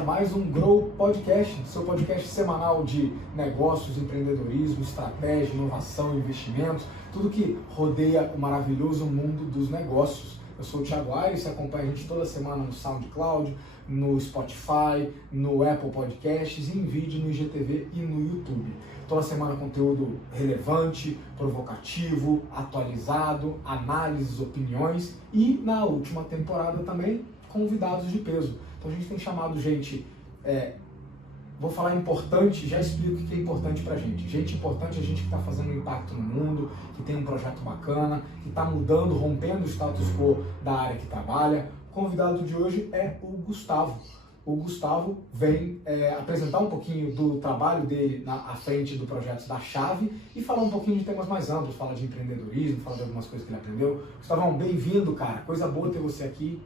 a mais um Grow Podcast, seu podcast semanal de negócios, empreendedorismo, estratégia, inovação, investimentos, tudo que rodeia o maravilhoso mundo dos negócios. Eu sou o Thiago Aires, você acompanha a gente toda semana no SoundCloud, no Spotify, no Apple Podcasts, em vídeo no IGTV e no YouTube. Toda semana conteúdo relevante, provocativo, atualizado, análises, opiniões e na última temporada também convidados de peso. Então a gente tem chamado gente, vou falar importante, já explico o que é importante pra gente. Gente importante é gente que está fazendo um impacto no mundo, que tem um projeto bacana, que está mudando, rompendo o status quo da área que trabalha. O convidado de hoje é o Gustavo. O Gustavo vem apresentar um pouquinho do trabalho dele à frente do projeto da Chave e falar um pouquinho de temas mais amplos, falar de empreendedorismo, falar de algumas coisas que ele aprendeu. Gustavão, bem-vindo, cara. Coisa boa ter você aqui.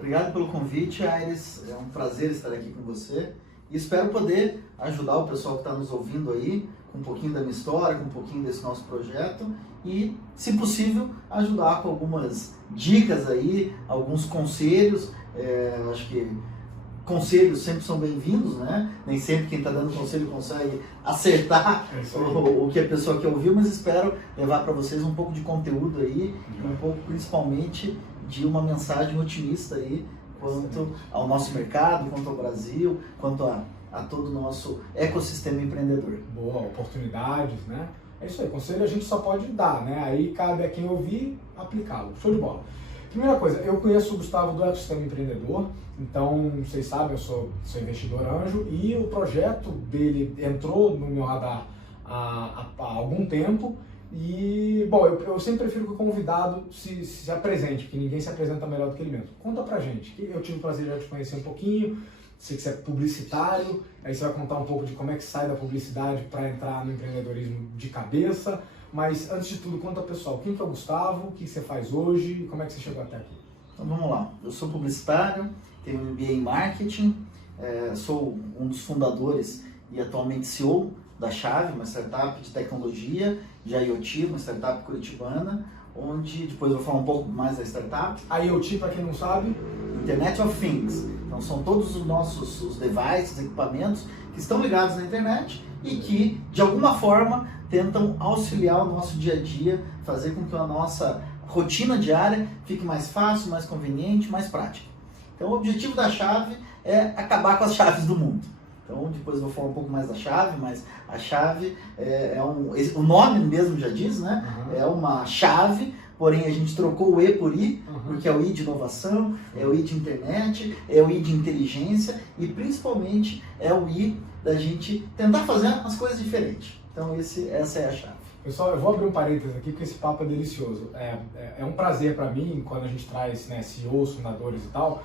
Obrigado pelo convite, Aires. É um prazer estar aqui com você e espero poder ajudar o pessoal que está nos ouvindo aí com um pouquinho da minha história, com um pouquinho desse nosso projeto e, se possível, ajudar com algumas dicas aí, alguns conselhos. Acho que conselhos sempre são bem-vindos, né? Nem sempre quem está dando conselho consegue acertar o que a pessoa quer ouvir, mas espero levar para vocês um pouco de conteúdo aí, um pouco principalmente de uma mensagem otimista aí quanto ao nosso mercado, quanto ao Brasil, quanto a todo o nosso ecossistema empreendedor. Boa, oportunidades, né? É isso aí, conselho a gente só pode dar, né? Aí cabe a quem ouvir aplicá-lo. Show de bola. Primeira coisa, eu conheço o Gustavo do ecossistema empreendedor, então vocês sabem, eu sou investidor anjo e o projeto dele entrou no meu radar há algum tempo. E, bom, eu sempre prefiro que o convidado se apresente, porque ninguém se apresenta melhor do que ele mesmo. Conta pra gente, que eu tive o prazer de já te conhecer um pouquinho, sei que você é publicitário, aí você vai contar um pouco de como é que sai da publicidade para entrar no empreendedorismo de cabeça, mas antes de tudo, conta pessoal, quem que é o Gustavo, o que você faz hoje, como é que você chegou até aqui? Então vamos lá, eu sou publicitário, tenho um MBA em Marketing, sou um dos fundadores e atualmente CEO da Chave, uma startup de tecnologia, de IoT, uma startup curitibana, onde depois eu vou falar um pouco mais da startup. A IoT, para quem não sabe, Internet of Things. Então são todos os nossos devices, equipamentos que estão ligados na internet e que, de alguma forma, tentam auxiliar o nosso dia a dia, fazer com que a nossa rotina diária fique mais fácil, mais conveniente, mais prática. Então o objetivo da Chave é acabar com as chaves do mundo. Então depois eu vou falar um pouco mais da Chave, mas a Chave o nome mesmo já diz, né? É uma chave, porém a gente trocou o E por I, porque é o I de inovação, é o I de internet, é o I de inteligência e principalmente é o I da gente tentar fazer as coisas diferentes. Então essa é a chave. Pessoal, eu vou abrir um parênteses aqui porque esse papo é delicioso. É um prazer para mim, quando a gente traz CEOs, fundadores e tal,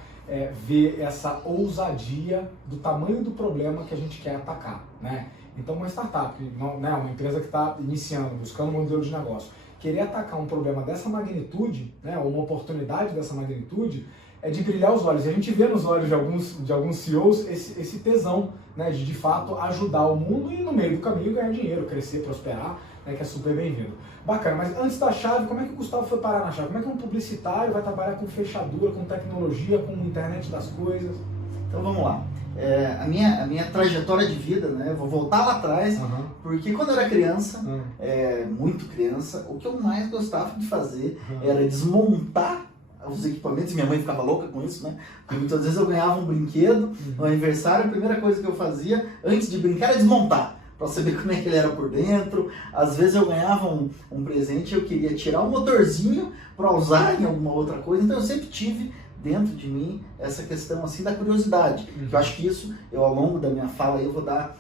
ver essa ousadia do tamanho do problema que a gente quer atacar, né? Então uma startup, né, uma empresa que está iniciando, buscando um modelo de negócio, querer atacar um problema dessa magnitude, né, ou uma oportunidade dessa magnitude, é de brilhar os olhos. E a gente vê nos olhos de alguns CEOs esse tesão, né, de fato ajudar o mundo e no meio do caminho ganhar dinheiro, crescer, prosperar, né, que é super bem-vindo. Bacana, mas antes da Chave, como é que o Gustavo foi parar na Chave? Como é que um publicitário vai trabalhar com fechadura, com tecnologia, com internet das coisas? Então vamos lá. A minha trajetória de vida, né? Eu vou voltar lá atrás, porque quando eu era criança, muito criança, o que eu mais gostava de fazer era desmontar os equipamentos. Minha mãe ficava louca com isso, né? Porque muitas vezes eu ganhava um brinquedo no aniversário, a primeira coisa que eu fazia antes de brincar era desmontar, para saber como é que ele era por dentro. Às vezes eu ganhava um presente e eu queria tirar o motorzinho para usar em alguma outra coisa, então eu sempre tive dentro de mim essa questão assim da curiosidade. Que eu acho que isso, ao longo da minha fala aí, eu vou dar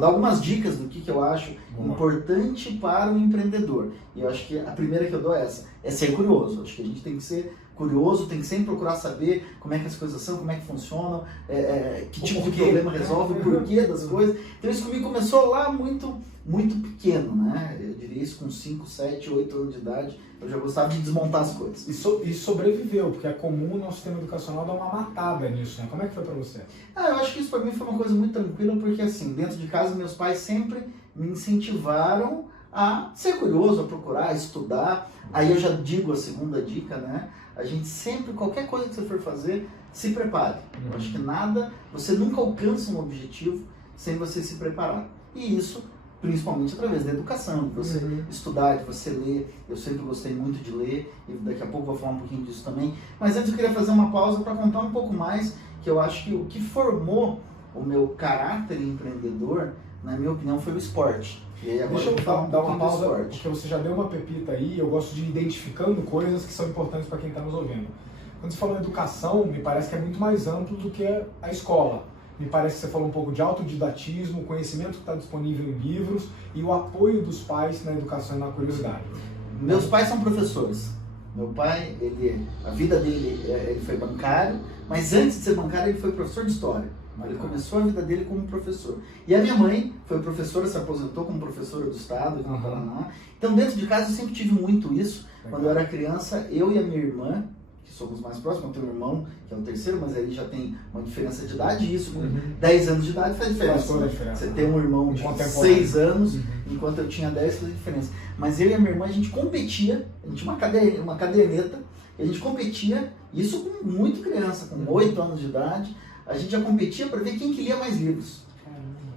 algumas dicas do que eu acho importante para o empreendedor. E eu acho que a primeira que eu dou é essa, é ser curioso. Eu acho que a gente tem que ser curioso, tem que sempre procurar saber como é que as coisas são, como é que funcionam, que tipo de problema resolve, o porquê das coisas. Então isso comigo começou lá muito pequeno, né? Eu diria isso com 5, 7, 8 anos de idade, eu já gostava de desmontar as coisas. E sobreviveu, porque é comum o nosso sistema educacional dar uma matada nisso, né? Como é que foi pra você? Eu acho que isso pra mim foi uma coisa muito tranquila, porque assim, dentro de casa meus pais sempre me incentivaram a ser curioso, a procurar, a estudar. Aí eu já digo a segunda dica, né? A gente sempre, qualquer coisa que você for fazer, se prepare. Eu acho que nada, você nunca alcança um objetivo sem você se preparar. E isso, principalmente através da educação, de você estudar, de você ler. Eu sempre gostei muito de ler, e daqui a pouco vou falar um pouquinho disso também. Mas antes eu queria fazer uma pausa para contar um pouco mais, que eu acho que o que formou o meu caráter empreendedor, na minha opinião, foi o esporte. E aí agora deixa eu dar uma pausa, esporte. porque você já deu uma pepita aí, eu gosto de ir identificando coisas que são importantes para quem está nos ouvindo. Quando você falou em educação, me parece que é muito mais amplo do que a escola. Me parece que você falou um pouco de autodidatismo, conhecimento que está disponível em livros e o apoio dos pais na educação e na curiosidade. Meus pais são professores. Meu pai, a vida dele, ele foi bancário, mas antes de ser bancário ele foi professor de história. Ele começou a vida dele como professor. E a minha mãe foi professora, se aposentou como professora do estado aqui no Paraná. Então dentro de casa eu sempre tive muito isso. Quando eu era criança, eu e a minha irmã, que somos mais próximos, eu tenho um irmão que é o terceiro, mas aí já tem uma diferença de idade, e isso com 10 anos de idade faz diferença. Você tem um irmão de 6 anos, enquanto eu tinha 10 faz diferença. Mas eu e a minha irmã, a gente competia, a gente tinha uma caderneta, e a gente competia, isso com muito criança, com 8 anos de idade, a gente já competia para ver quem que lia mais livros.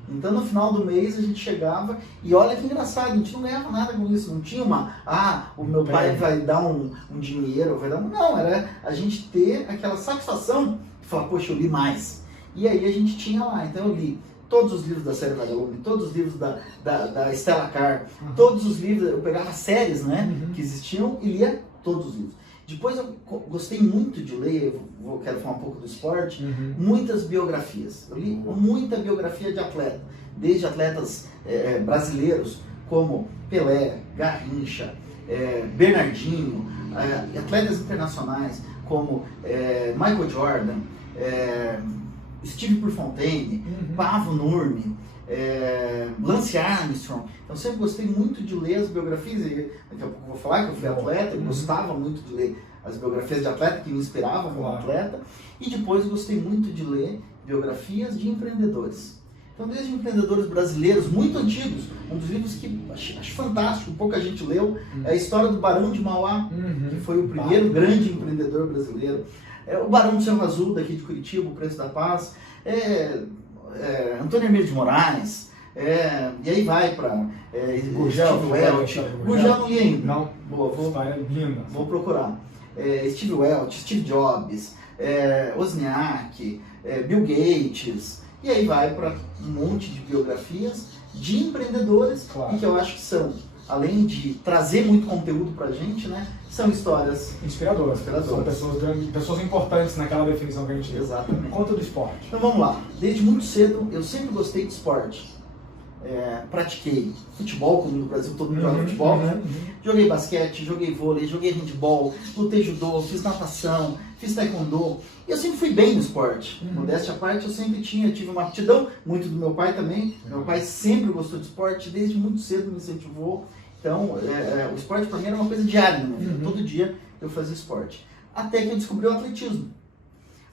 Então no final do mês a gente chegava e olha que engraçado, a gente não ganhava nada com isso, não tinha o meu pai vai dar um dinheiro, vai dar não, era a gente ter aquela satisfação de falar, poxa, eu li mais. E aí a gente tinha lá, então eu li todos os livros da série Vagalume, todos os livros da Stella Carr, todos os livros, eu pegava séries, né, que existiam e lia todos os livros. Depois eu gostei muito de ler, quero falar um pouco do esporte, muitas biografias. Eu li muita biografia de atleta, desde atletas brasileiros como Pelé, Garrincha, Bernardinho, atletas internacionais como Michael Jordan, Steve Prefontaine, Pavo Nurmi, Lance Armstrong. Então eu sempre gostei muito de ler as biografias, e daqui a pouco eu vou falar que eu fui atleta, eu gostava muito de ler as biografias de atleta que me inspiravam como atleta, e depois eu gostei muito de ler biografias de empreendedores. Então desde empreendedores brasileiros muito antigos, um dos livros que acho fantástico, pouca gente leu, é a história do Barão de Mauá, que foi o primeiro grande empreendedor brasileiro. O Barão do Cerro Azul, daqui de Curitiba, o Preço da Paz, Antônio Emílio de Moraes, e aí vai para Steve Welch. Gurgel não li ainda. Não, boa, linda. Vou procurar. Steve Welch, Steve Jobs, Wozniak, Bill Gates, e aí vai para um monte de biografias de empreendedores, e que eu acho que são, além de trazer muito conteúdo pra gente, né, são histórias inspiradoras. São pessoas importantes naquela definição que a gente deu. Exatamente. Conta do esporte. Então vamos lá. Desde muito cedo eu sempre gostei de esporte. Pratiquei futebol, como no Brasil todo mundo joga futebol, né? Joguei basquete, joguei vôlei, joguei handebol, lutei judô, fiz natação, fiz taekwondo. E eu sempre fui bem no esporte. Modéstia à parte, eu sempre tive uma aptidão, muito do meu pai também. Meu pai sempre gostou de esporte, desde muito cedo me incentivou. Então, o esporte para mim era uma coisa diária na minha vida. Todo dia eu fazia esporte. Até que eu descobri o atletismo.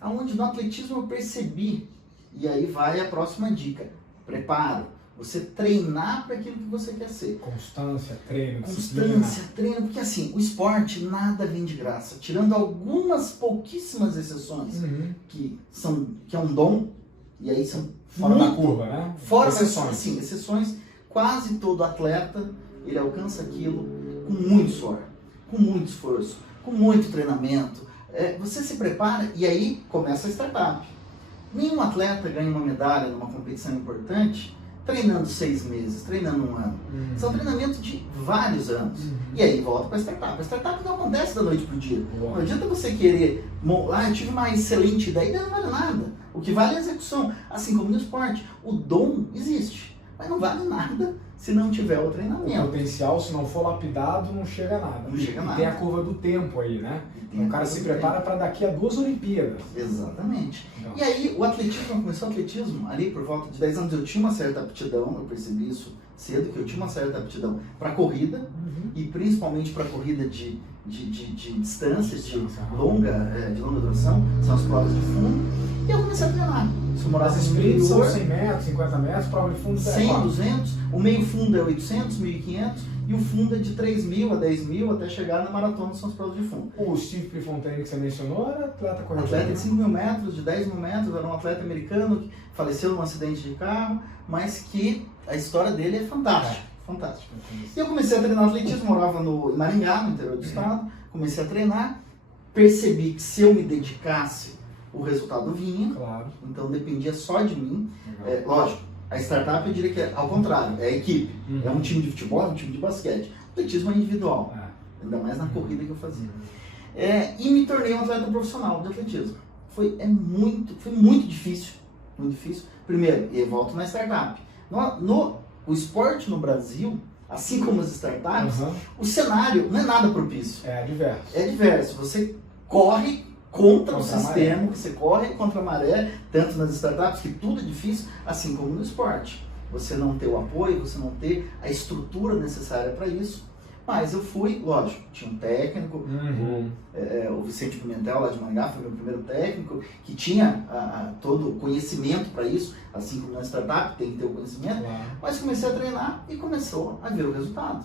Onde no atletismo eu percebi, e aí vai a próxima dica, preparo. Você treinar para aquilo que você quer ser. Constância, treino, Constância, treino, porque assim, o esporte nada vem de graça. Tirando algumas pouquíssimas exceções, que é um dom, e aí são fora da curva, né? Fora exceções. Sim, exceções, quase todo atleta, ele alcança aquilo com muito suor, com muito esforço, com muito treinamento. Você se prepara e aí começa a startup. Nenhum atleta ganha uma medalha numa competição importante treinando 6 meses, treinando 1 ano. São treinamentos de vários anos. E aí volta para a startup. A startup não acontece da noite para o dia. Não adianta você querer, eu tive uma excelente ideia, não vale nada. O que vale é a execução. Assim como no esporte. O dom existe, mas não vale nada se não tiver o treinamento. O potencial, se não for lapidado, não chega a nada. Não chega a nada. Tem a curva do tempo aí, né? O cara se prepara para daqui a 2 Olimpíadas. Exatamente. Então. E aí, o atletismo, começou o atletismo ali por volta de 10 anos. Eu tinha uma certa aptidão, eu percebi isso cedo que eu tinha uma certa aptidão para corrida e principalmente para corrida de distâncias, de longa duração, são as provas de fundo. E eu comecei a treinar. As sprints são 100 metros, 50 metros, prova de fundo 100, 200, o meio fundo é 800, 1.500 e o fundo é de 3.000 a 10.000 até chegar na maratona, são as provas de fundo. O Steve Prefontaine que você mencionou era atleta corredor? Atleta de 5.000 metros, de 10.000 metros, era um atleta americano que faleceu num acidente de carro, mas que a história dele é fantástica. Fantástico. E eu comecei a treinar atletismo, morava em Maringá, no interior do estado, comecei a treinar, percebi que se eu me dedicasse, o resultado vinha, claro. Então dependia só de mim. Lógico, a startup eu diria que é ao contrário, é a equipe, é um time de futebol, é um time de basquete. O atletismo é individual, ainda mais na corrida que eu fazia. E me tornei um atleta profissional de atletismo. Foi muito difícil, muito difícil. Primeiro, e volto na startup. O esporte no Brasil, assim como as startups, o cenário não é nada propício. É adverso. É adverso. Você corre contra o sistema, você corre contra a maré, tanto nas startups, que tudo é difícil, assim como no esporte. Você não ter o apoio, você não ter a estrutura necessária para isso. Mas eu fui, lógico, tinha um técnico, o Vicente Pimentel, lá de Maringá, foi meu primeiro técnico, que tinha todo o conhecimento para isso, assim como na startup tem que ter o conhecimento, mas comecei a treinar e começou a ver o resultado.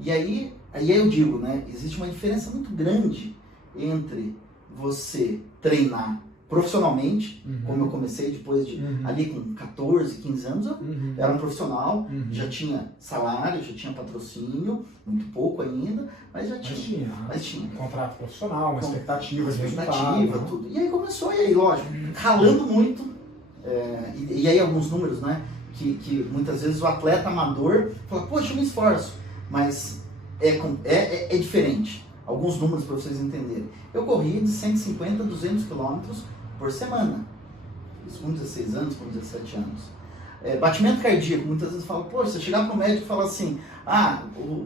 E aí eu digo, né, existe uma diferença muito grande entre você treinar profissionalmente, como eu comecei depois de ali com 14, 15 anos, eu era um profissional, já tinha salário, já tinha patrocínio, muito pouco ainda, mas já tinha. Mas tinha. Um contrato profissional, uma expectativa, tudo. E aí começou, e aí, lógico, ralando muito, e aí alguns números, né, que muitas vezes o atleta amador fala, poxa, eu me esforço, mas é diferente. Alguns números para vocês entenderem. Eu corri de 150 a 200 quilômetros por semana. Isso com 16 anos, com 17 anos. Batimento cardíaco, muitas vezes fala, poxa, você chegar para o médico e falar assim,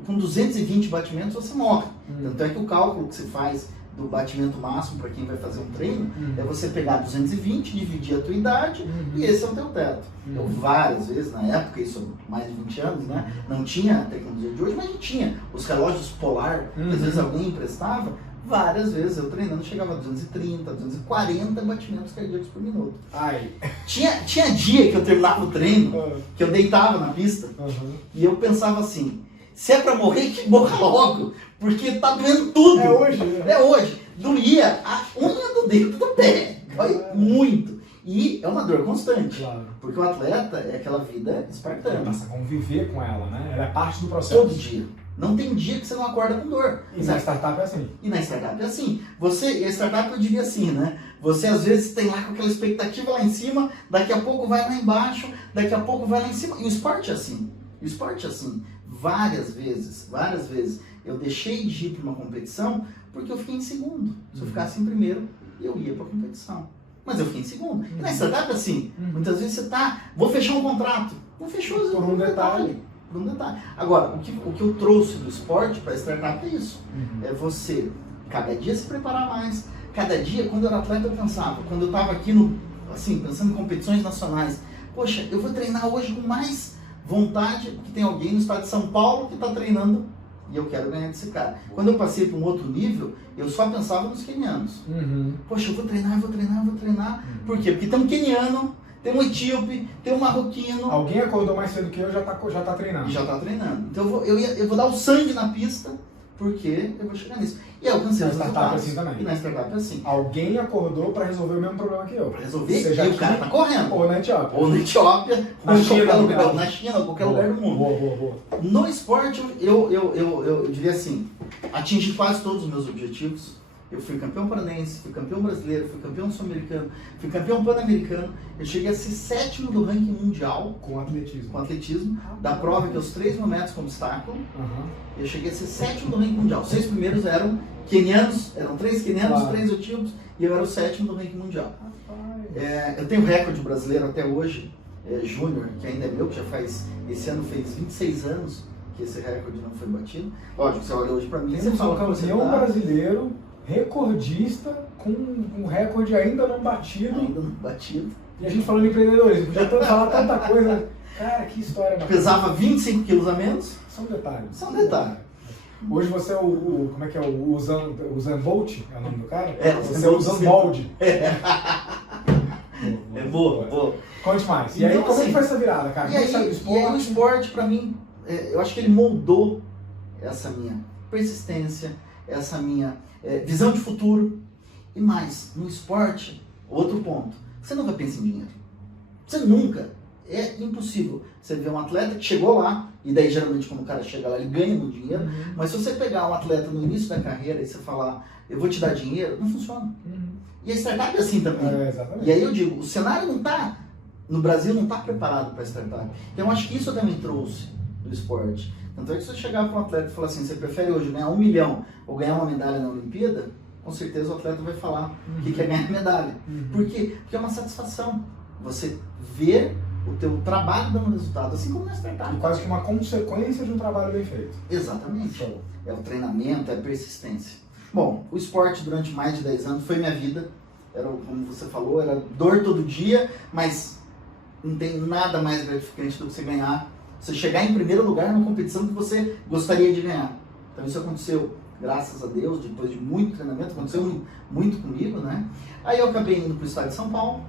com 220 batimentos você morre. Tanto é que o cálculo que se faz do batimento máximo para quem vai fazer um treino é você pegar 220, dividir a tua idade e esse é o teu teto. Eu várias vezes, na época, isso há mais de 20 anos, né? Não tinha a tecnologia de hoje, mas a gente tinha os relógios polar, que às vezes alguém emprestava, várias vezes eu treinando chegava a 230, 240 batimentos cardíacos por minuto. Tinha dia que eu terminava o treino, que eu deitava na pista e eu pensava assim, se é pra morrer, que morra logo, porque tá doendo tudo. É hoje, né? É hoje. Doía a unha do dedo do pé. Dói muito. E é uma dor constante. Claro. Porque o atleta é aquela vida espartana. Passa a conviver com ela, né? Ela é parte do processo. Todo dia. Não tem dia que você não acorda com dor. E na startup é assim. E na startup é assim. E a startup eu diria assim, né? Você às vezes tem lá com aquela expectativa lá em cima, daqui a pouco vai lá embaixo, daqui a pouco vai lá em cima. E o esporte é assim. O esporte é assim. Várias vezes, eu deixei de ir para uma competição porque eu fiquei em segundo. Se eu ficasse em primeiro, eu ia para a competição. Mas eu fiquei em segundo. E na startup é assim. Muitas vezes você vou fechar um contrato. Não fechou, por um detalhe. Por um detalhe. Agora, o que eu trouxe do esporte para a startup é isso. É você, cada dia se preparar mais. Cada dia, quando eu era atleta, eu pensava, quando eu estava aqui pensando em competições nacionais, poxa, eu vou treinar hoje com mais vontade, que tem alguém no estado de São Paulo que está treinando e eu quero ganhar desse cara. Quando eu passei para um outro nível, eu só pensava nos quenianos. Poxa, eu vou treinar. Por quê? Porque tem um queniano, tem um etíope, tem um marroquino. Alguém acordou mais cedo que eu já tá treinando. Já está treinando. Então eu vou dar o sangue na pista, porque eu vou chegar nisso. E eu alcancei os resultados. Assim também. E na startup é assim. Alguém acordou para resolver o mesmo problema que eu. Para resolver, e o cara tá correndo. Ou na Etiópia. Ou na China, na China, ou qualquer lugar do mundo. Boa. No esporte, eu diria assim, atingi quase todos os meus objetivos. Eu fui campeão paranense, fui campeão brasileiro, fui campeão sul-americano, fui campeão pan-americano. Eu cheguei a ser 7º do ranking mundial. Com atletismo. Da prova que é os 3.000 metros com obstáculo. Eu cheguei a ser 7º do ranking mundial. Os 6 primeiros eram quenianos, eram 3 quenianos, 3 etíopes, e eu era o 7º do ranking mundial. Eu tenho recorde brasileiro até hoje, júnior, que ainda é meu, que esse ano fez 26 anos que esse recorde não foi batido. Lógico, você olha hoje pra mim, você fala campeão brasileiro, recordista, com um recorde ainda não batido. E a gente falando em empreendedorismo, podia falar tanta coisa. Cara, que história. Pesava 25 quilos a menos. São detalhes. São detalhes. Hoje você é como é que é? O Usain Bolt? É o nome do cara? É, você é o Usain Bolt. Boa. Conte mais. E Então, aí, como assim, foi essa virada, cara? E aí o esporte, pra mim, eu acho que ele moldou essa minha persistência, essa minha visão de futuro. E mais, no esporte, outro ponto, você nunca pensa em dinheiro. Você nunca. É impossível. Você vê um atleta que chegou lá, e daí geralmente quando o cara chega lá, ele ganha muito dinheiro. Mas se você pegar um atleta no início da carreira e você falar, eu vou te dar dinheiro, não funciona. E a startup é assim também. Exatamente. E aí eu digo, o cenário não está, no Brasil não está preparado para startup. Então eu acho que isso eu também trouxe do esporte. Tanto é que se você chegar para um atleta e falar assim, você prefere hoje ganhar 1 milhão ou ganhar uma medalha na Olimpíada, com certeza o atleta vai falar que quer ganhar medalha. Por quê? Porque é uma satisfação. Você ver o teu trabalho dando resultado, assim como na startup. E quase que uma consequência de um trabalho bem feito. Exatamente. É o treinamento, é a persistência. Bom, o esporte durante mais de 10 anos foi minha vida. Era, como você falou, era dor todo dia, mas não tem nada mais gratificante do que você ganhar. Você chegar em primeiro lugar numa competição que você gostaria de ganhar. Então isso aconteceu, graças a Deus, depois de muito treinamento, aconteceu muito comigo, né? Aí eu acabei indo para o estado de São Paulo,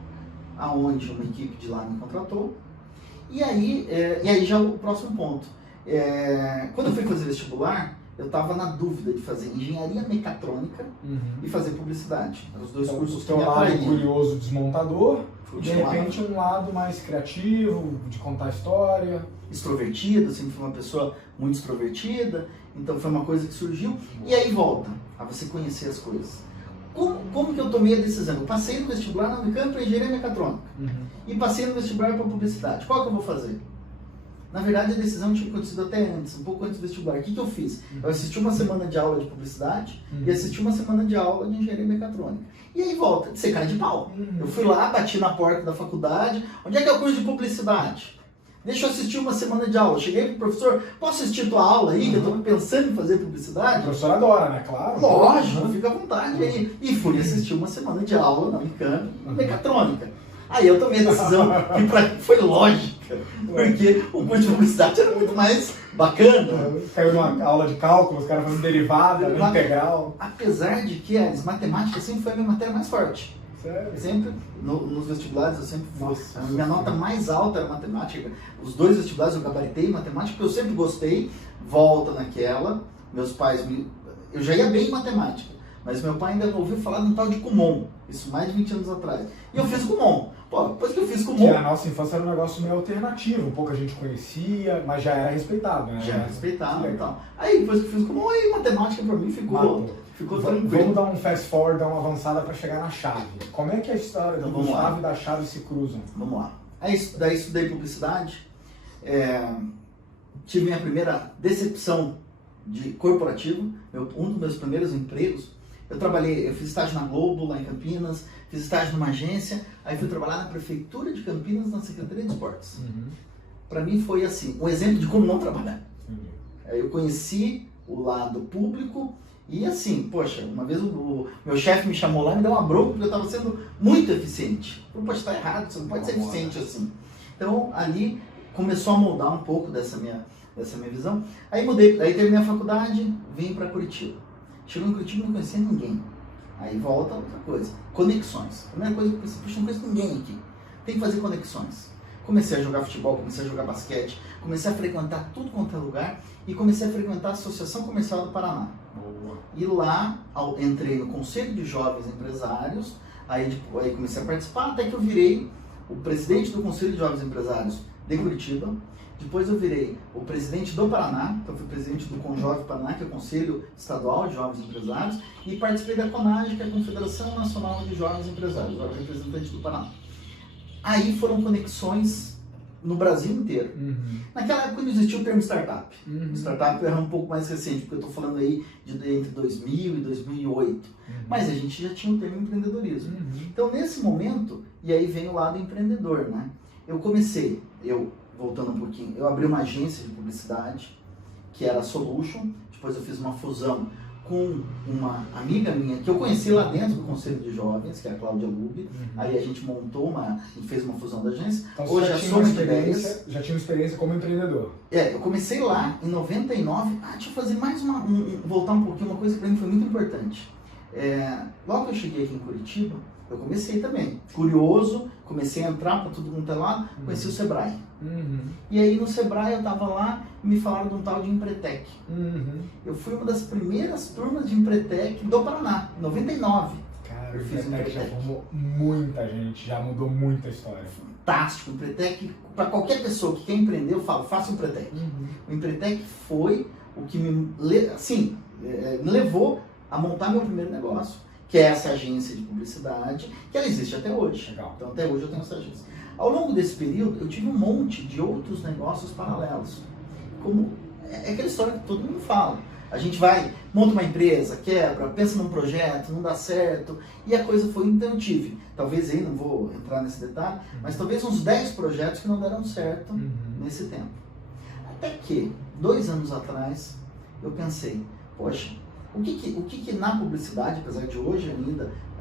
aonde uma equipe de lá me contratou. E aí já o próximo ponto. Quando eu fui fazer vestibular, eu estava na dúvida de fazer engenharia mecatrônica e fazer publicidade. Eram os dois cursos que me lado atraíam. curioso, desmontador, e de repente um lado mais criativo, de contar história. Extrovertido, sempre fui uma pessoa muito extrovertida, então foi uma coisa que surgiu. E aí volta a você conhecer as coisas. Como que eu tomei a decisão? Eu passei no vestibular na Unicamp para engenharia mecatrônica e passei no vestibular para publicidade. Qual que eu vou fazer? Na verdade, a decisão tinha acontecido até antes, um pouco antes do vestibular. O que eu fiz? Eu assisti uma semana de aula de publicidade e assisti uma semana de aula de engenharia mecatrônica. E aí volta, de ser cara de pau. Eu fui lá, bati na porta da faculdade. Onde é que é o curso de publicidade? Deixa eu assistir uma semana de aula. Cheguei pro professor, posso assistir tua aula aí, que eu estou pensando em fazer publicidade? O professor adora, né? Claro. Lógico, fica à vontade aí. E fui assistir uma semana de aula na Unicamp, mecatrônica. Aí eu tomei a decisão que pra mim foi lógica, porque o curso de publicidade era muito mais bacana. Caiu numa aula de cálculo, os caras fazendo derivada, integral. Apesar de que as matemáticas sempre foi a minha matéria mais forte. Sério? Sempre, nos vestibulares, eu sempre a minha nota mais alta era matemática. Os 2 vestibulares eu gabaritei matemática, porque eu sempre gostei. Volta naquela, meus pais, eu já ia bem em matemática, mas meu pai ainda ouviu falar de um tal de Kumon, isso mais de 20 anos atrás. E eu fiz Kumon. Pô, depois que eu fiz Kumon... Que na nossa infância era um negócio meio alternativo, um pouco a gente conhecia, mas já era respeitado, né? Já era respeitado e tal. Aí depois que eu fiz Kumon, aí matemática pra mim ficou tranquilo. Vamos dar um fast forward, dar uma avançada para chegar na chave. Como é que a história do Gustavo e da chave se cruzam? Vamos lá. Aí daí estudei publicidade, tive minha primeira decepção de corporativo, um dos meus primeiros empregos. Eu fiz estágio na Globo, lá em Campinas, fiz estágio numa agência, aí fui trabalhar na Prefeitura de Campinas, na Secretaria de Esportes. Para mim foi assim, um exemplo de como não trabalhar. Aí eu conheci o lado público e assim, poxa, uma vez o meu chefe me chamou lá e me deu uma bronca porque eu estava sendo muito eficiente. Eu falei, poxa, está errado, você não pode ser eficiente assim. Então ali começou a moldar um pouco dessa minha visão. Aí terminei a faculdade, vim para Curitiba. Chegou em Curitiba e não conhecia ninguém. Aí volta outra coisa. Conexões. A primeira coisa que eu pensei, puxa, não conheço ninguém aqui. Tem que fazer conexões. Comecei a jogar futebol, comecei a jogar basquete, comecei a frequentar tudo quanto é lugar e comecei a frequentar a Associação Comercial do Paraná. E lá entrei no Conselho de Jovens Empresários, aí comecei a participar, até que eu virei o presidente do Conselho de Jovens Empresários de Curitiba. Depois eu virei o presidente do Paraná, então fui presidente do Conjove Paraná, que é o Conselho Estadual de Jovens Empresários, e participei da CONAGE, que é a Confederação Nacional de Jovens Empresários, o representante do Paraná. Aí foram conexões no Brasil inteiro. Naquela época não existia o termo startup. Startup era um pouco mais recente, porque eu estou falando aí entre 2000 e 2008. Mas a gente já tinha o termo empreendedorismo. Então nesse momento, e aí vem o lado empreendedor, né? Voltando um pouquinho, eu abri uma agência de publicidade, que era a Solution, depois eu fiz uma fusão com uma amiga minha que eu conheci lá dentro do Conselho de Jovens, que é a Cláudia Lube. Aí a gente fez uma fusão da agência. Então, hoje já tinha uma experiência como empreendedor. Eu comecei lá em 99. Deixa eu fazer mais voltar um pouquinho, uma coisa que para mim foi muito importante. Logo que eu cheguei aqui em Curitiba, eu comecei também, curioso, comecei a entrar para tudo quanto é lado, conheci o Sebrae. E aí no Sebrae eu tava lá e me falaram de um tal de Empretec. Eu fui uma das primeiras turmas de Empretec do Paraná, em 99. Cara, o Empretec já formou muita gente, já mudou muita história. Fantástico, o Empretec, para qualquer pessoa que quer empreender, eu falo, faça um Empretec. O Empretec foi o que me levou a montar meu primeiro negócio, que é essa agência de publicidade, que ela existe até hoje. Legal. Então até hoje eu tenho essa agência. Ao longo desse período eu tive um monte de outros negócios paralelos. Como é aquela história que todo mundo fala. A gente monta uma empresa, quebra, pensa num projeto, não dá certo, e a coisa foi, então eu tive, talvez aí, não vou entrar nesse detalhe, mas talvez uns 10 projetos que não deram certo nesse tempo. Até que, 2 anos atrás, eu pensei, poxa, o que na publicidade, apesar de hoje a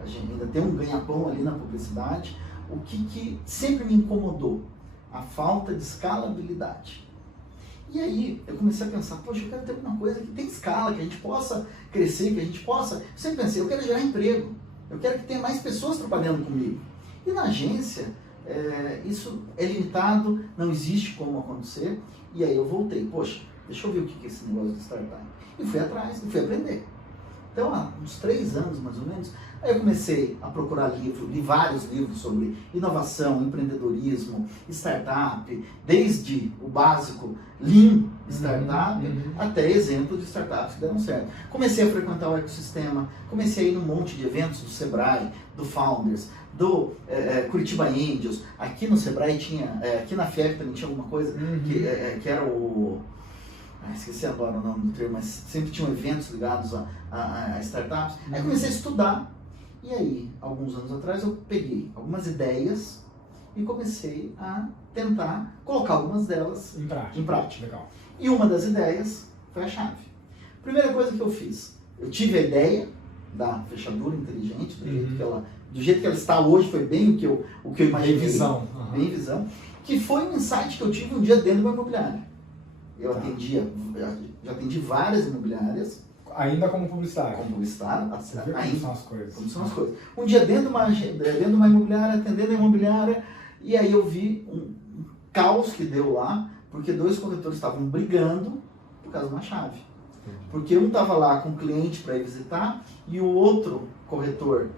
gente ainda tem um ganha-pão ali na publicidade, o que sempre me incomodou? A falta de escalabilidade. E aí eu comecei a pensar, poxa, eu quero ter alguma coisa que tenha escala, que a gente possa crescer, que a gente possa... Eu sempre pensei, eu quero gerar emprego, eu quero que tenha mais pessoas trabalhando comigo. E na agência, isso é limitado, não existe como acontecer. E aí eu voltei, poxa, deixa eu ver o que é esse negócio de startup. E fui atrás, e fui aprender. Então, há uns 3 anos, mais ou menos, aí eu comecei a procurar livros, li vários livros sobre inovação, empreendedorismo, startup, desde o básico Lean Startup, até exemplos de startups que deram certo. Comecei a frequentar o ecossistema, comecei a ir num monte de eventos do Sebrae, do Founders, do Curitiba Angels. Aqui no Sebrae tinha, aqui na FIEP também tinha alguma coisa, que era o... esqueci agora o nome do termo, mas sempre tinham eventos ligados a startups. Aí comecei a estudar, e aí, alguns anos atrás, eu peguei algumas ideias e comecei a tentar colocar algumas delas em prática. Legal. E uma das ideias foi a chave. Primeira coisa que eu fiz, eu tive a ideia da fechadura inteligente, do jeito que ela está hoje, foi bem o que eu imaginei. Bem visão. Bem visão. Que foi um insight que eu tive um dia dentro de uma imobiliária. Eu já atendi várias imobiliárias. Ainda como publicitário? Como publicitário. Como são as coisas. Como são as coisas. Um dia dentro de uma imobiliária, atendendo a imobiliária, e aí eu vi um caos que deu lá, porque 2 corretores estavam brigando por causa de uma chave. Porque um estava lá com o cliente para ir visitar, e o outro corretor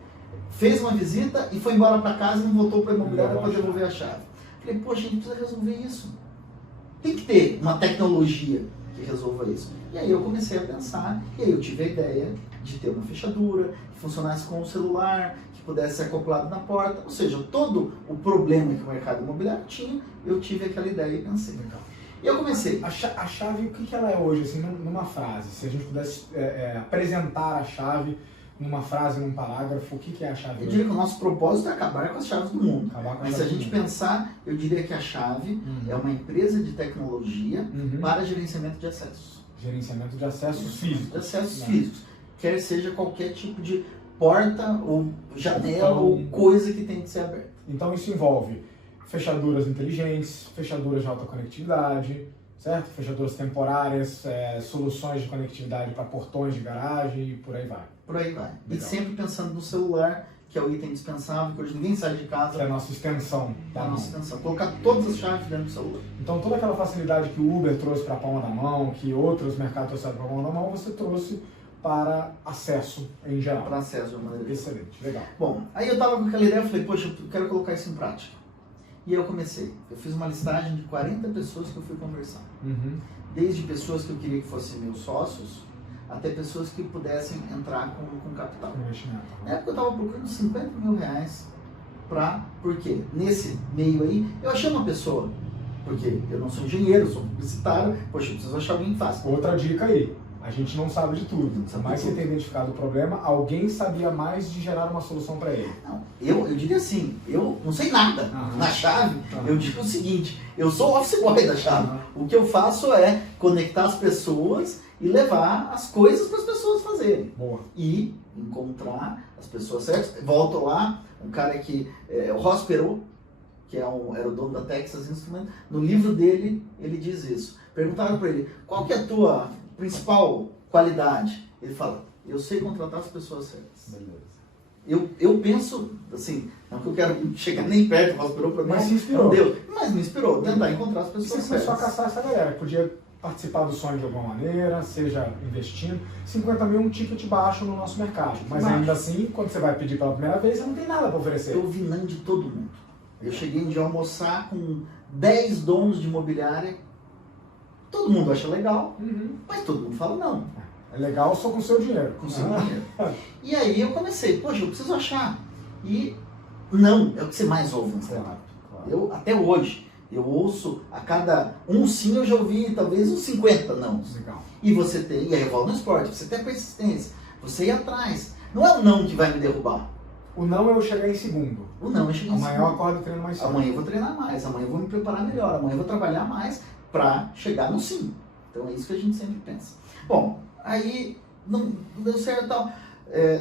fez uma visita e foi embora para casa e não voltou para a imobiliária para devolver a chave. Falei, poxa, a gente precisa resolver isso. Tem que ter uma tecnologia que resolva isso. E aí eu comecei a pensar, e aí eu tive a ideia de ter uma fechadura, que funcionasse com o celular, que pudesse ser acoplado na porta, ou seja, todo o problema que o mercado imobiliário tinha, eu tive aquela ideia e pensei. Legal. E eu comecei. A chave, o que ela é hoje, assim, numa frase? Se a gente pudesse apresentar a chave numa frase, num parágrafo, o que é a chave? Eu diria que o nosso propósito é acabar com as chaves do mundo. Mas se a gente pensar, eu diria que a chave é uma empresa de tecnologia para gerenciamento de acessos. Gerenciamento de acessos físicos. De acessos físicos. Quer seja qualquer tipo de porta ou janela ou coisa que tem que ser aberta. Então isso envolve fechaduras inteligentes, fechaduras de alta conectividade, certo? Fechaduras temporárias, soluções de conectividade para portões de garagem e por aí vai. Por aí vai. Legal. E sempre pensando no celular, que é o item dispensável, que hoje ninguém sai de casa. Que é a nossa extensão. É a nossa extensão. Colocar todas as chaves dentro do celular. Então toda aquela facilidade que o Uber trouxe para a palma da mão, que outros mercados trouxeram para a palma da mão, você trouxe para acesso em geral. Para acesso de uma maneira. Excelente, legal. Bom, aí eu estava com aquela ideia, eu falei, poxa, eu quero colocar isso em prática. E eu comecei. Eu fiz uma listagem de 40 pessoas que eu fui conversar. Desde pessoas que eu queria que fossem meus sócios, até pessoas que pudessem entrar com capital. Na época eu estava procurando 50 mil reais porque nesse meio aí, eu achei uma pessoa, porque eu não sou engenheiro, sou publicitário, poxa, eu preciso achar alguém fácil. Outra dica aí, a gente não sabe de tudo, mas tudo. você ter identificado o problema, alguém sabia mais de gerar uma solução para ele. Não, eu diria assim, eu não sei nada na chave, eu digo o seguinte, eu sou o office boy da chave, o que eu faço é conectar as pessoas e levar as coisas para as pessoas fazerem. Boa. E encontrar as pessoas certas. Volto lá, um cara que, o Ross Perot, que era o dono da Texas Instruments, no livro dele, ele diz isso. Perguntaram para ele, qual que é a tua principal qualidade? Ele fala, eu sei contratar as pessoas certas. Beleza. Eu penso, assim, não que eu quero chegar nem perto do Ross Perot, para mim Mas se inspirou. não deu, mas me inspirou, tentar encontrar as pessoas Você certas. começou a caçar essa galera, que podia participar do sonho de alguma maneira, seja investindo. 50 mil é um ticket baixo no nosso mercado, mas ainda assim, quando você vai pedir pela primeira vez, você não tem nada para oferecer. Eu ouvi não de todo mundo. Eu cheguei um dia a almoçar com 10 donos de imobiliária, todo mundo acha legal, mas todo mundo fala não. É legal só com o seu dinheiro. Com o seu dinheiro. E aí eu comecei, poxa, eu preciso achar. E não, é o que você mais ouve no startup. Claro. Eu, até hoje, eu ouço a cada um sim, eu já ouvi talvez uns 50 não. Legal. E você tem, e aí eu volto no esporte, você tem a persistência, você ir atrás. Não é o não que vai me derrubar. O não é eu chegar em segundo. O não é chegar em Amanhã eu segundo. acordo e treino mais cedo. Amanhã eu vou treinar mais, amanhã eu vou me preparar melhor, amanhã eu vou trabalhar mais para chegar no sim. Então é isso que a gente sempre pensa. Bom, aí não deu certo e tal.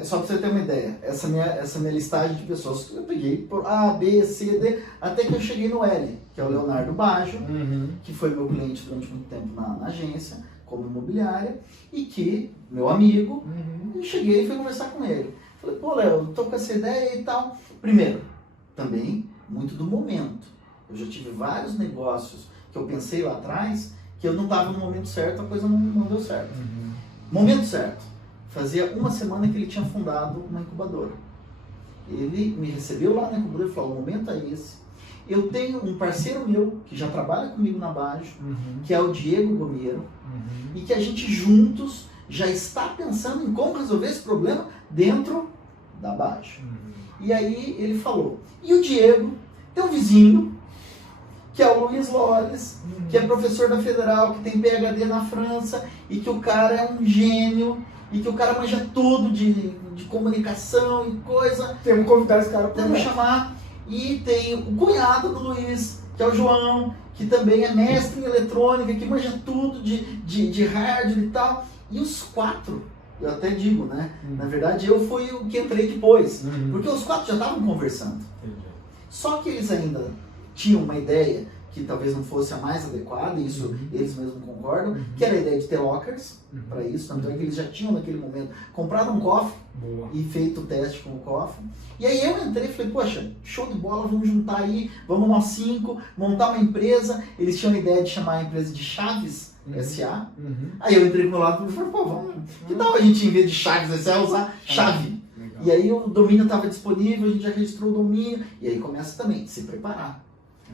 Só para você ter uma ideia, essa minha listagem de pessoas, eu peguei por A, B, C, D, até que eu cheguei no L, que é o Leonardo Baggio, que foi meu cliente durante muito tempo na agência, como imobiliária, e que, meu amigo, eu cheguei e fui conversar com ele. Falei, pô, Léo, eu tô com essa ideia e tal. Primeiro, também muito do momento. Eu já tive vários negócios que eu pensei lá atrás, que eu não estava no momento certo, a coisa não deu certo. Momento certo. Fazia uma semana que ele tinha fundado uma incubadora. Ele me recebeu lá na incubadora e falou, o momento é esse. Eu tenho um parceiro meu, que já trabalha comigo na Baggio, que é o Diego Gomiero, e que a gente juntos já está pensando em como resolver esse problema dentro da Baggio. E aí ele falou, e o Diego tem um vizinho, que é o Luiz Loles, que é professor da Federal, que tem PhD na França, e que o cara é um gênio, e que o cara manja tudo de comunicação e coisa. Temos que convidar esse cara para Temos que chamar. E tem o cunhado do Luiz, que é o João, que também é mestre em eletrônica, que manja tudo de hardware e tal. E os quatro, eu até digo, né? Na verdade, eu fui o que entrei depois, porque os quatro já estavam conversando. Só que eles ainda tinham uma ideia que talvez não fosse a mais adequada, e isso eles mesmos concordam, que era a ideia de ter lockers para isso, tanto é que eles já tinham naquele momento comprado um cofre e feito o teste com o cofre. E aí eu entrei e falei, poxa, show de bola, vamos juntar aí, vamos nós 5, montar uma empresa. Eles tinham a ideia de chamar a empresa de Chaves S.A. Aí eu entrei pro meu lado e falei, pô, vamos, que tal a gente, em vez de Chaves S.A., usar Chave? Legal. E aí o domínio estava disponível, a gente já registrou o domínio, e aí começa também, se preparar.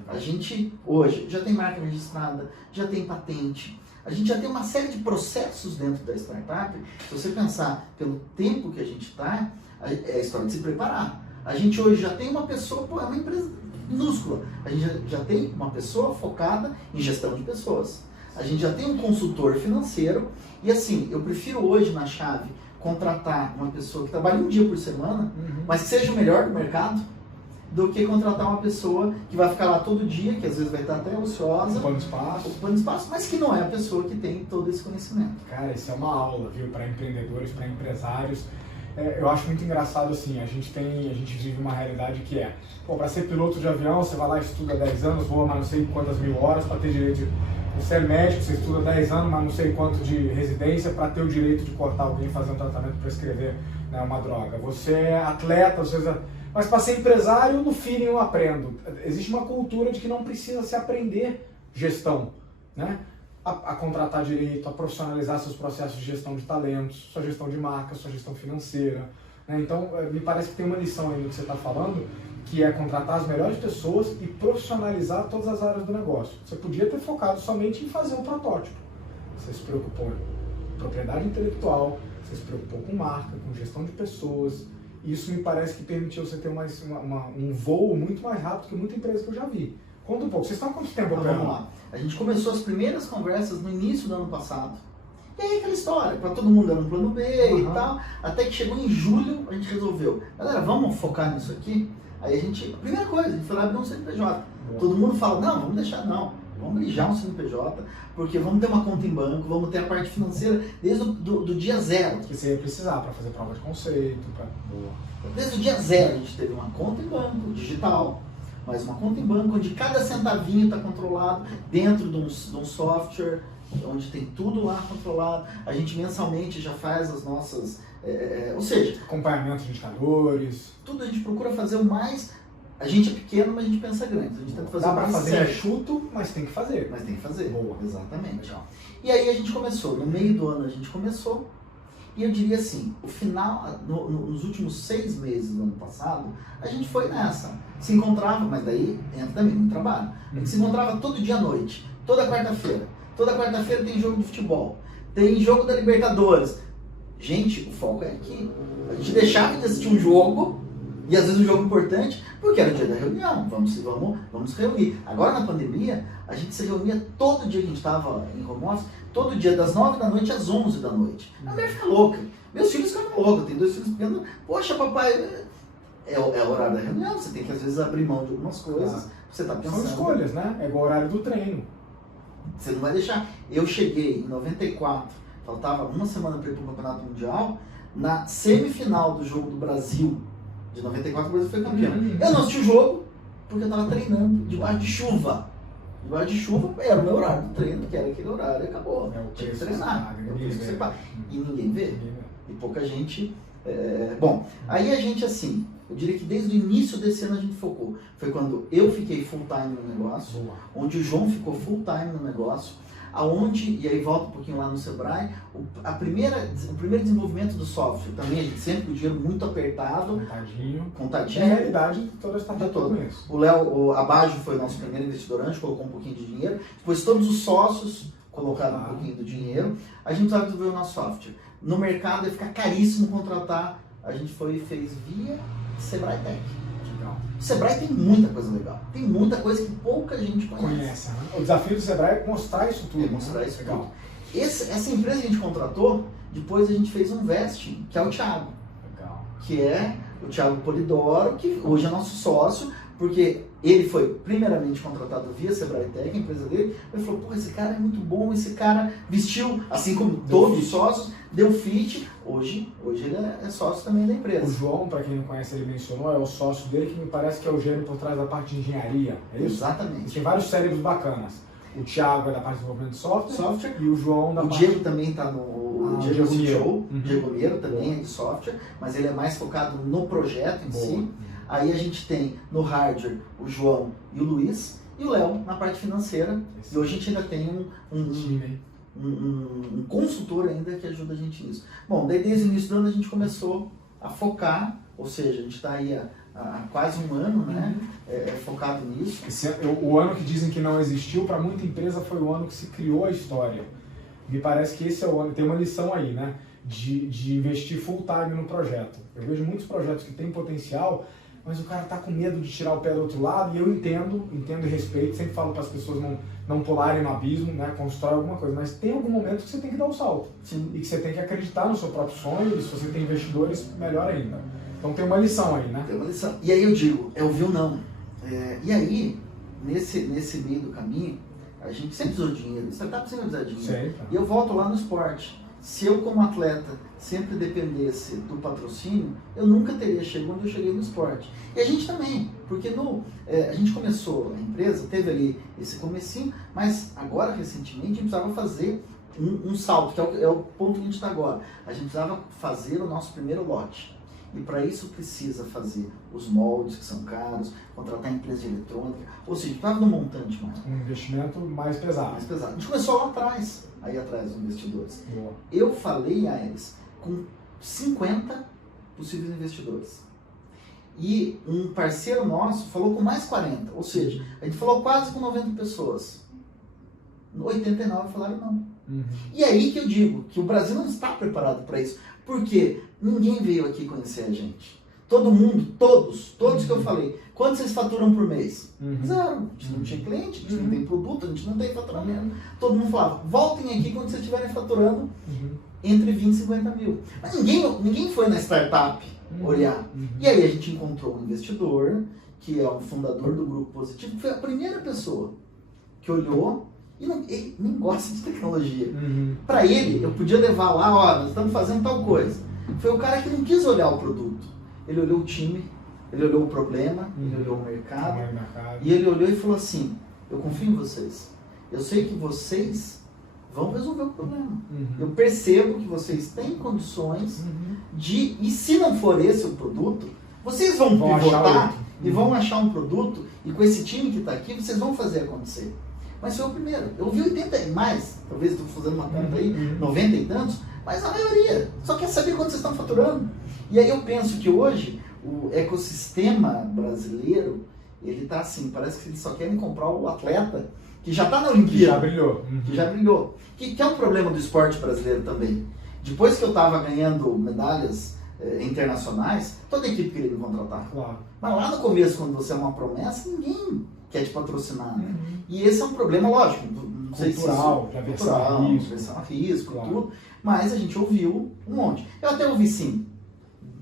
A gente, hoje, já tem marca registrada, já tem patente, a gente já tem uma série de processos dentro da startup. Se você pensar pelo tempo que a gente está, é a história de se preparar. A gente hoje já tem uma pessoa, pô, é uma empresa minúscula, a gente já tem uma pessoa focada em gestão de pessoas. A gente já tem um consultor financeiro, e assim, eu prefiro hoje na Chave contratar uma pessoa que trabalha um dia por semana, mas que seja o melhor do mercado, do que contratar uma pessoa que vai ficar lá todo dia, que às vezes vai estar até ociosa, ocupando espaço, mas que não é a pessoa que tem todo esse conhecimento. Cara, isso é uma aula, viu, para empreendedores, para empresários. Eu acho muito engraçado assim, a gente vive uma realidade que é, para ser piloto de avião, você vai lá e estuda 10 anos, voa mais não sei quantas mil horas para ter direito de... Você é médico, você estuda 10 anos, mas não sei quanto de residência para ter o direito de cortar alguém e fazer um tratamento para prescrever, né, uma droga. Você é atleta, mas para ser empresário, no feeling eu aprendo. Existe uma cultura de que não precisa se aprender gestão, né? A contratar direito, a profissionalizar seus processos de gestão de talentos, sua gestão de marca, sua gestão financeira, né? Então, me parece que tem uma lição aí no que você está falando, que é contratar as melhores pessoas e profissionalizar todas as áreas do negócio. Você podia ter focado somente em fazer um protótipo. Você se preocupou em propriedade intelectual, você se preocupou com marca, com gestão de pessoas. Isso me parece que permitiu você ter um voo muito mais rápido que muita empresa que eu já vi. Conta um pouco, vocês estão há quanto tempo operando? Vamos lá. A gente começou as primeiras conversas no início do ano passado. E aí aquela história, para todo mundo era um plano B e tal, até que chegou em julho, a gente resolveu, galera, vamos focar nisso aqui? Aí a primeira coisa, a gente foi lá abrir um CNPJ. Todo mundo fala, não, vamos deixar, não. Vamos abrir já um CNPJ, porque vamos ter uma conta em banco, vamos ter a parte financeira desde do dia zero. Que você ia precisar para fazer prova de conceito. Desde o dia zero a gente teve uma conta em banco, digital, mas uma conta em banco onde cada centavinho está controlado dentro de um software, onde tem tudo lá controlado. A gente mensalmente já faz as nossas... ou seja... acompanhamento de indicadores. Tudo a gente procura fazer o mais... A gente é pequeno, mas a gente pensa grande. A gente tenta fazer Dá o mais para fazer certo. enxuto, mas tem que fazer. Mas tem que fazer. Boa. Exatamente. Legal. E aí a gente começou. No meio do ano a gente começou. E eu diria assim, o final, nos últimos 6 meses do ano passado, a gente foi nessa. Se encontrava, mas daí entra também no trabalho. A gente se encontrava todo dia à noite, toda quarta-feira. Toda quarta-feira tem jogo de futebol, tem jogo da Libertadores. Gente, o foco é aqui. A gente deixava de assistir um jogo, e às vezes um jogo importante, porque era o dia da reunião, vamos reunir. Agora na pandemia, a gente se reunia todo dia que a gente estava em home office, todo dia das 9 da noite às 11 da noite. A mulher fica louca. Meus filhos ficam loucos, eu tenho 2 filhos pequenos. Poxa, papai, é o horário da reunião, você tem que às vezes abrir mão de algumas coisas, você está pensando. São escolhas, né? É igual o horário do treino. Você não vai deixar. Eu cheguei em 94, faltava uma semana para ir para o Campeonato Mundial, na semifinal do jogo do Brasil, de 94, o Brasil foi campeão. Eu não assisti o jogo porque eu estava treinando debaixo de chuva. Debaixo de chuva era o meu horário do treino, que era aquele horário e acabou. Tinha que treinar. E ninguém vê. E pouca gente. Bom, aí a gente assim, eu diria que desde o início desse ano a gente focou. Foi quando eu fiquei full time no negócio, onde o João ficou full time no negócio, aonde, e aí volta um pouquinho lá no Sebrae, o primeiro desenvolvimento do software, também a gente sempre com o dinheiro muito apertado, contadinho. É a realidade de toda a startup toda. O Léo, a Bajo foi o nosso primeiro investidor, a gente colocou um pouquinho de dinheiro, depois todos os sócios colocaram um pouquinho do dinheiro, a gente precisava desenvolver o nosso software. No mercado ia ficar caríssimo contratar, a gente fez via Sebrae Tech. O Sebrae tem muita coisa legal. Tem muita coisa que pouca gente conhece. Né? O desafio do Sebrae é mostrar isso tudo. Mostrar isso tudo. Essa empresa que a gente contratou, depois a gente fez um vesting, que é o Thiago. Legal. Que é o Thiago Polidoro, que hoje é nosso sócio, porque ele foi primeiramente contratado via Sebrae Tech, a empresa dele. Ele falou, pô, esse cara é muito bom, esse cara vestiu, assim como todos os sócios, deu fit. Hoje ele é sócio também da empresa. O João, para quem não conhece, ele mencionou, é o sócio dele que me parece que é o gênio por trás da parte de engenharia, é isso? Exatamente. Tem vários cérebros bacanas. O Thiago é da parte de desenvolvimento de software e o João da parte... O Diego também está no Diego Show, Diego Miero também é de software, mas ele é mais focado no projeto em si. Aí a gente tem no hardware o João e o Luiz, e o Léo na parte financeira. E hoje a gente ainda tem um consultor ainda que ajuda a gente nisso. Bom, daí desde o início do ano a gente começou a focar, ou seja, a gente está aí há quase um ano, né, focado nisso. O ano que dizem que não existiu, para muita empresa foi o ano que se criou a história. Me parece que esse é o ano, tem uma lição aí, né, de investir full time no projeto. Eu vejo muitos projetos que têm potencial, mas o cara tá com medo de tirar o pé do outro lado, e eu entendo e respeito, sempre falo para as pessoas não pularem no abismo, né, constrói alguma coisa, mas tem algum momento que você tem que dar o salto. Sim. E que você tem que acreditar no seu próprio sonho, e se você tem investidores, melhor ainda. Então tem uma lição aí, né? Tem uma lição. E aí eu digo, é ouvir o não. E aí, nesse meio do caminho, a gente sempre usou dinheiro, startup sempre usa dinheiro. Sempre. E eu volto lá no esporte. Se eu, como atleta, sempre dependesse do patrocínio, eu nunca teria chegado onde eu cheguei no esporte. E a gente também, porque a gente começou a empresa, teve ali esse comecinho, mas agora, recentemente, a gente precisava fazer um salto, que é o ponto que a gente está agora. A gente precisava fazer o nosso primeiro lote. E para isso precisa fazer os moldes, que são caros, contratar empresa de eletrônica, ou seja, estava no montante mais. Um investimento mais pesado. Mais pesado. A gente começou lá atrás, aí atrás dos investidores. Boa. Eu falei a eles com 50 possíveis investidores. E um parceiro nosso falou com mais 40, ou seja, a gente falou quase com 90 pessoas. 89 falaram não. E aí que eu digo que o Brasil não está preparado para isso, porque ninguém veio aqui conhecer a gente. Todo mundo, todos que eu falei, quanto vocês faturam por mês? Zero. A gente não tinha cliente, a gente não tem produto, a gente não tem faturamento. Todo mundo falava, voltem aqui quando vocês estiverem faturando entre 20 e 50 mil. Mas ninguém foi na startup olhar. E aí a gente encontrou um investidor, que é um fundador do Grupo Positivo, que foi a primeira pessoa que olhou e ele nem gosta de tecnologia. Para ele, eu podia levar lá, ó, nós estamos fazendo tal coisa. Foi o cara que não quis olhar o produto. Ele olhou o time, ele olhou o problema, ele olhou o mercado, e ele olhou e falou assim, eu confio em vocês. Eu sei que vocês vão resolver o problema. Eu percebo que vocês têm condições de, e se não for esse o produto, vocês vão pivotar e vão achar um produto, e com esse time que está aqui, vocês vão fazer acontecer. Mas foi o primeiro. Eu vi 80 e mais, talvez estou fazendo uma conta aí, 90 e tantos, mas a maioria só quer saber quanto vocês estão faturando. E aí eu penso que hoje o ecossistema brasileiro, ele está assim, parece que eles só querem comprar o atleta que já está na Olimpíada. Que já brilhou. Que já brilhou. Que é um problema do esporte brasileiro também. Depois que eu estava ganhando medalhas internacionais, toda a equipe queria me contratar. Claro. Mas lá no começo, quando você é uma promessa, ninguém quer te patrocinar. Né? E esse é um problema, lógico, não sei cultural, se aversão a risco, claro. Tudo, mas a gente ouviu um monte. Eu até ouvi sim,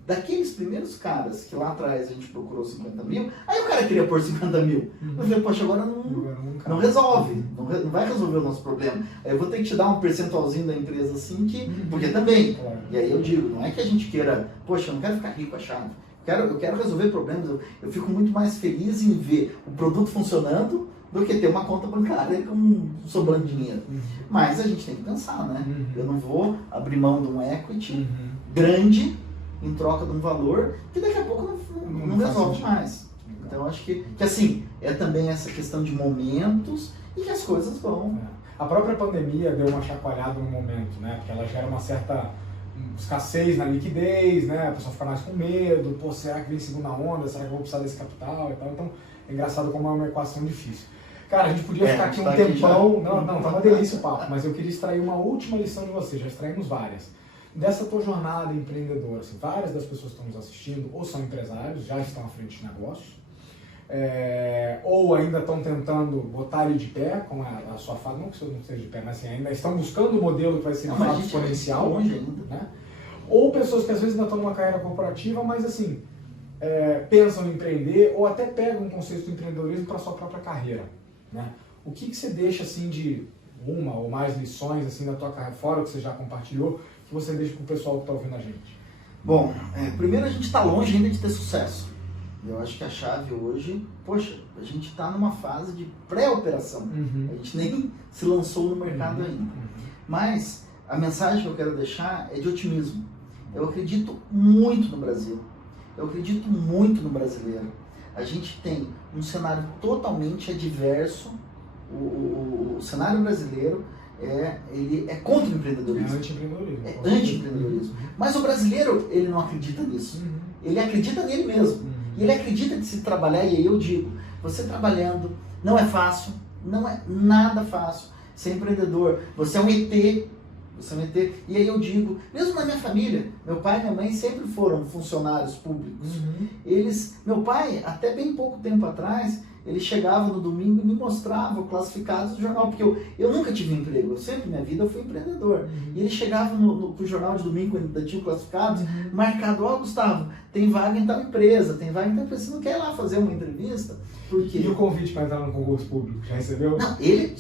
daqueles primeiros caras que lá atrás a gente procurou 50 mil, aí o cara queria pôr 50 mil. Eu falei, poxa, agora não resolve, não vai resolver o nosso problema. Aí eu vou ter que te dar um percentualzinho da empresa assim, porque também. Claro. E aí eu digo, não é que a gente queira, poxa, eu não quero ficar rico achado. Eu quero resolver problemas, eu fico muito mais feliz em ver o produto funcionando do que ter uma conta bancária com sobrando dinheiro. Mas a gente tem que pensar, né? Eu não vou abrir mão de um equity grande em troca de um valor que daqui a pouco não resolve mais. Então acho que assim, é também essa questão de momentos e que as coisas vão. A própria pandemia deu uma chacoalhada no momento, né? Porque ela gera uma certa escassez na liquidez, né? A pessoa fica mais com medo, pô, será que vem segunda onda? Será que eu vou precisar desse capital e tal? Então é engraçado como é uma equação difícil. Cara, a gente podia ficar aqui um tempão. Não, tá uma delícia o papo, mas eu queria extrair uma última lição de você, já extraímos várias. Dessa tua jornada empreendedora, assim, várias das pessoas que estão nos assistindo ou são empresários, já estão à frente de negócios, ou ainda estão tentando botar ele de pé com a sua fase, não que você não esteja de pé, mas assim, ainda estão buscando o modelo que vai ser de fato exponencial, né? Ou pessoas que às vezes ainda estão numa carreira corporativa, mas assim, pensam em empreender ou até pegam um conceito de empreendedorismo para a sua própria carreira, né? O que você deixa assim de uma ou mais lições assim da tua carreira, fora o que você já compartilhou, que você deixa para o pessoal que está ouvindo a gente? Bom, primeiro a gente está longe ainda de ter sucesso. Eu acho que a chave hoje, poxa, a gente está numa fase de pré-operação. A gente nem se lançou no mercado ainda. Mas a mensagem que eu quero deixar é de otimismo. Eu acredito muito no Brasil. Eu acredito muito no brasileiro. A gente tem um cenário totalmente adverso. O cenário brasileiro ele é contra o empreendedorismo. É anti-empreendedorismo. Mas o brasileiro, ele não acredita nisso. Ele acredita nele mesmo. E ele acredita que se trabalhar, e aí eu digo, você trabalhando, não é fácil, não é nada fácil ser empreendedor. Você é um ET. E aí eu digo, mesmo na minha família, meu pai e minha mãe sempre foram funcionários públicos. Meu pai, até bem pouco tempo atrás, ele chegava no domingo e me mostrava classificados do jornal, porque eu nunca tive emprego, minha vida eu fui empreendedor. E ele chegava no jornal de domingo, quando ainda tinha classificados, marcado, Gustavo, tem vaga em tal empresa, você não quer ir lá fazer uma entrevista? Porque... E o convite para entrar no concurso público, já recebeu? Não, ele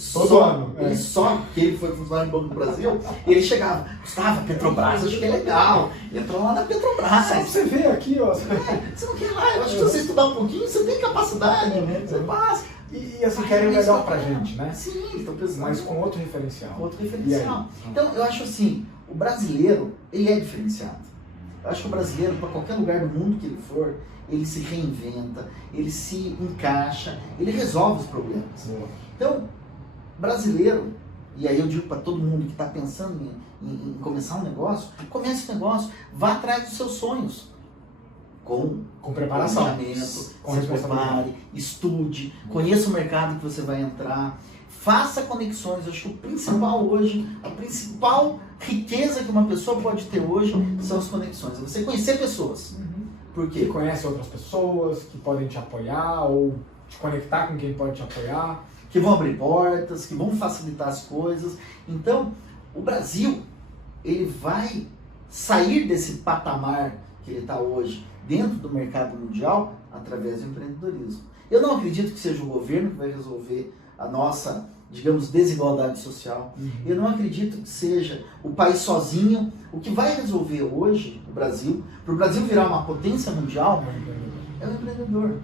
porque ele foi funcionário do Banco do Brasil, ele chegava, Gustavo, Petrobras, acho que é legal, entra lá na Petrobras. Só você vê aqui, ó. Você não quer ir lá, eu acho que se você estudar um pouquinho, você tem capacidade, você passa. E assim, querem o melhor pra gente, né? Sim, estão pensando. Mas com outro referencial. Então, eu acho assim, o brasileiro, ele é diferenciado. Eu acho que o brasileiro, para qualquer lugar do mundo que ele for, ele se reinventa, ele se encaixa, ele resolve os problemas. Então, brasileiro, e aí eu digo para todo mundo que está pensando em começar um negócio, comece o negócio, vá atrás dos seus sonhos. Com preparação, com responsabilidade, estude, conheça o mercado que você vai entrar, faça conexões. Eu acho que o principal hoje, a principal riqueza que uma pessoa pode ter hoje são as conexões. É você conhecer pessoas. Porque você conhece outras pessoas que podem te apoiar ou te conectar com quem pode te apoiar. Que vão abrir portas, que vão facilitar as coisas. Então, o Brasil, ele vai sair desse patamar que ele está hoje dentro do mercado mundial através do empreendedorismo. Eu não acredito que seja o governo que vai resolver a nossa, digamos, desigualdade social. Eu não acredito que seja o país sozinho. O que vai resolver hoje o Brasil, para o Brasil virar uma potência mundial, é o empreendedor.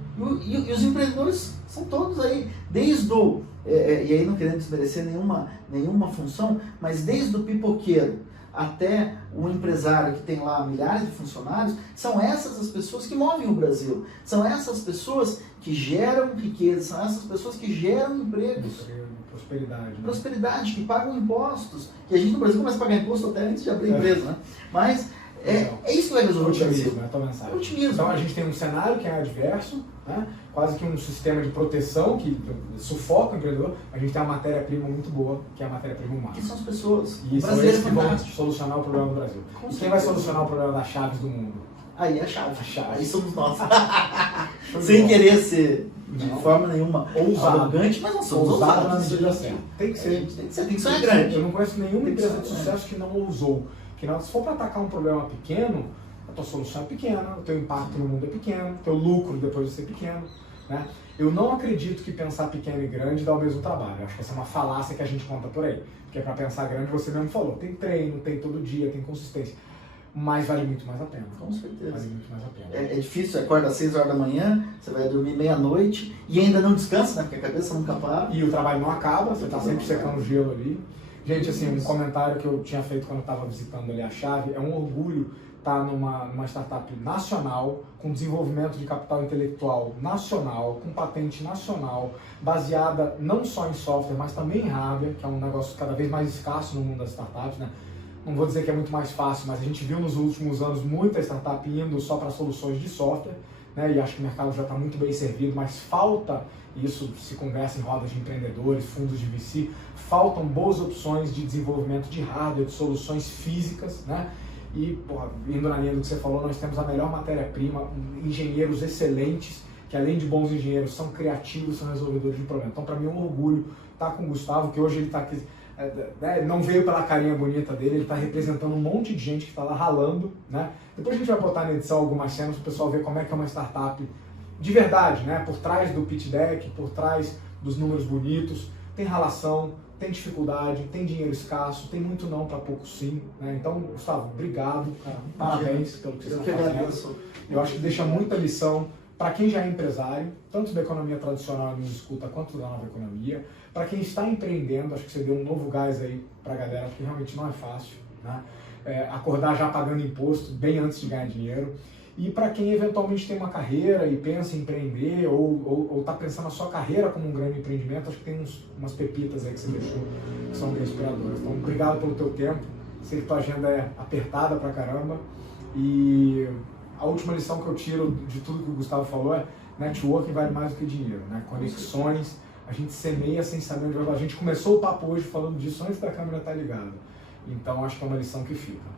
E os empreendedores são todos aí, desde o... e aí não querendo desmerecer nenhuma função, mas desde o pipoqueiro até o empresário que tem lá milhares de funcionários, são essas as pessoas que movem o Brasil. São essas pessoas que geram riqueza, são essas pessoas que geram empregos. Prosperidade. Né? Prosperidade, que pagam impostos. Que a gente no Brasil começa a pagar imposto até antes de abrir empresa, né? Mas é isso que vai resolver o Brasil. Né? Tua mensagem. Otimismo. Então a gente tem um cenário que é adverso, né? Quase que um sistema de proteção que sufoca o empreendedor. A gente tem uma matéria-prima muito boa, que é a matéria-prima humana. Que são as pessoas. E são eles que vão solucionar o problema do Brasil. E quem vai solucionar o problema das chaves do mundo? Aí é a chave. Aí somos nós. Sem querer ser de forma nenhuma ousado, arrogante, mas não somos ousados na medida certa. Tem que ser. Tem que ser grande. Eu não conheço nenhuma empresa de sucesso que não ousou. Que não, se for para atacar um problema pequeno, a tua solução é pequena, o teu impacto no mundo é pequeno, o teu lucro depois de ser pequeno. Né? Eu não acredito que pensar pequeno e grande dá o mesmo trabalho. Eu acho que essa é uma falácia que a gente conta por aí. Porque para pensar grande, você mesmo falou, tem treino, tem todo dia, tem consistência. Mas vale muito mais a pena. Com certeza. Vale muito mais a pena. É difícil, você acorda às 6 horas da manhã, você vai dormir meia-noite e ainda não descansa, né? Porque a cabeça nunca para. E o trabalho não acaba, você está sempre secando o gelo ali. Gente, assim, um comentário que eu tinha feito quando eu estava visitando ali a Chave, é um orgulho estar numa startup nacional, com desenvolvimento de capital intelectual nacional, com patente nacional, baseada não só em software, mas também em hardware, que é um negócio cada vez mais escasso no mundo das startups, né? Não vou dizer que é muito mais fácil, mas a gente viu nos últimos anos muita startup indo só para soluções de software, né? E acho que o mercado já está muito bem servido, mas falta, isso se conversa em rodas de empreendedores, fundos de VC, faltam boas opções de desenvolvimento de hardware, de soluções físicas, né? E, porra, indo na linha do que você falou, nós temos a melhor matéria-prima, engenheiros excelentes, que além de bons engenheiros, são criativos, são resolvedores de problemas. Então, para mim é um orgulho estar com o Gustavo, que hoje ele está aqui, não veio pela carinha bonita dele, ele está representando um monte de gente que está lá ralando, né? Depois a gente vai botar na edição algumas cenas para o pessoal ver como é que é uma startup de verdade, né? Por trás do pitch deck, por trás dos números bonitos, tem ralação, tem dificuldade, tem dinheiro escasso, tem muito não para pouco sim, né? Então, Gustavo, obrigado, cara. Parabéns pelo que vocês estão fazendo. Eu acho que deixa muita lição para quem já é empresário, tanto da economia tradicional e nos escuta, quanto da nova economia. Para quem está empreendendo, acho que você deu um novo gás aí para a galera, porque realmente não é fácil, né? Acordar já pagando imposto bem antes de ganhar dinheiro. E para quem eventualmente tem uma carreira e pensa em empreender ou está pensando na sua carreira como um grande empreendimento, acho que tem umas pepitas aí que você deixou que são bem inspiradoras. Então, obrigado pelo teu tempo. Sei que tua agenda é apertada pra caramba. E a última lição que eu tiro de tudo que o Gustavo falou é: networking vale mais do que dinheiro, né? Conexões, a gente semeia sem saber onde vai. A gente começou o papo hoje falando disso antes da câmera estar ligada. Então, acho que é uma lição que fica.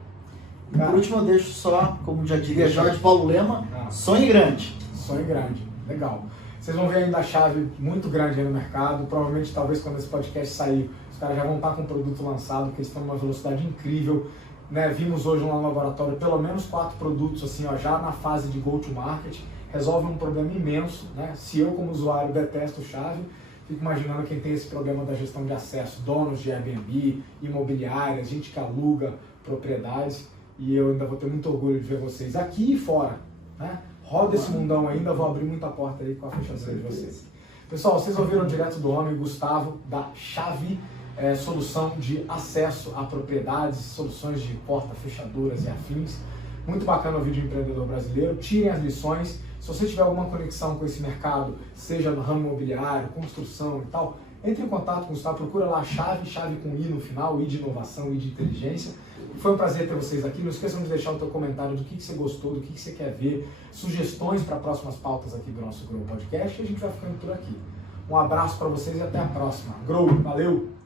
Por último, eu deixo só, como já diria Jorge Paulo Lema, sonhe grande. Sonhe grande, legal. Vocês vão ver ainda a Chave muito grande aí no mercado. Provavelmente, talvez, quando esse podcast sair, os caras já vão estar com o produto lançado, porque eles estão numa velocidade incrível. Né? Vimos hoje lá no laboratório pelo menos 4 produtos, assim, ó, já na fase de go-to-market. Resolve um problema imenso, né? Se eu, como usuário, detesto Chave, fico imaginando quem tem esse problema da gestão de acesso, donos de Airbnb, imobiliárias, gente que aluga propriedades. E eu ainda vou ter muito orgulho de ver vocês aqui e fora, né? Roda esse mundão ainda, vou abrir muita porta aí com a fechadura de vocês. Pessoal, vocês ouviram direto do homem, Gustavo, da Chave, solução de acesso a propriedades, soluções de porta, fechaduras e afins. Muito bacana o vídeo empreendedor brasileiro, tirem as lições. Se você tiver alguma conexão com esse mercado, seja no ramo imobiliário, construção e tal, entre em contato com o Gustavo, procura lá a Chave, Chave com I no final, I de inovação, I de inteligência. Foi um prazer ter vocês aqui. Não esqueçam de deixar o teu comentário do que você gostou, do que você quer ver, sugestões para próximas pautas aqui do nosso Grow Podcast, e a gente vai ficando por aqui. Um abraço para vocês e até a próxima. Grow, valeu!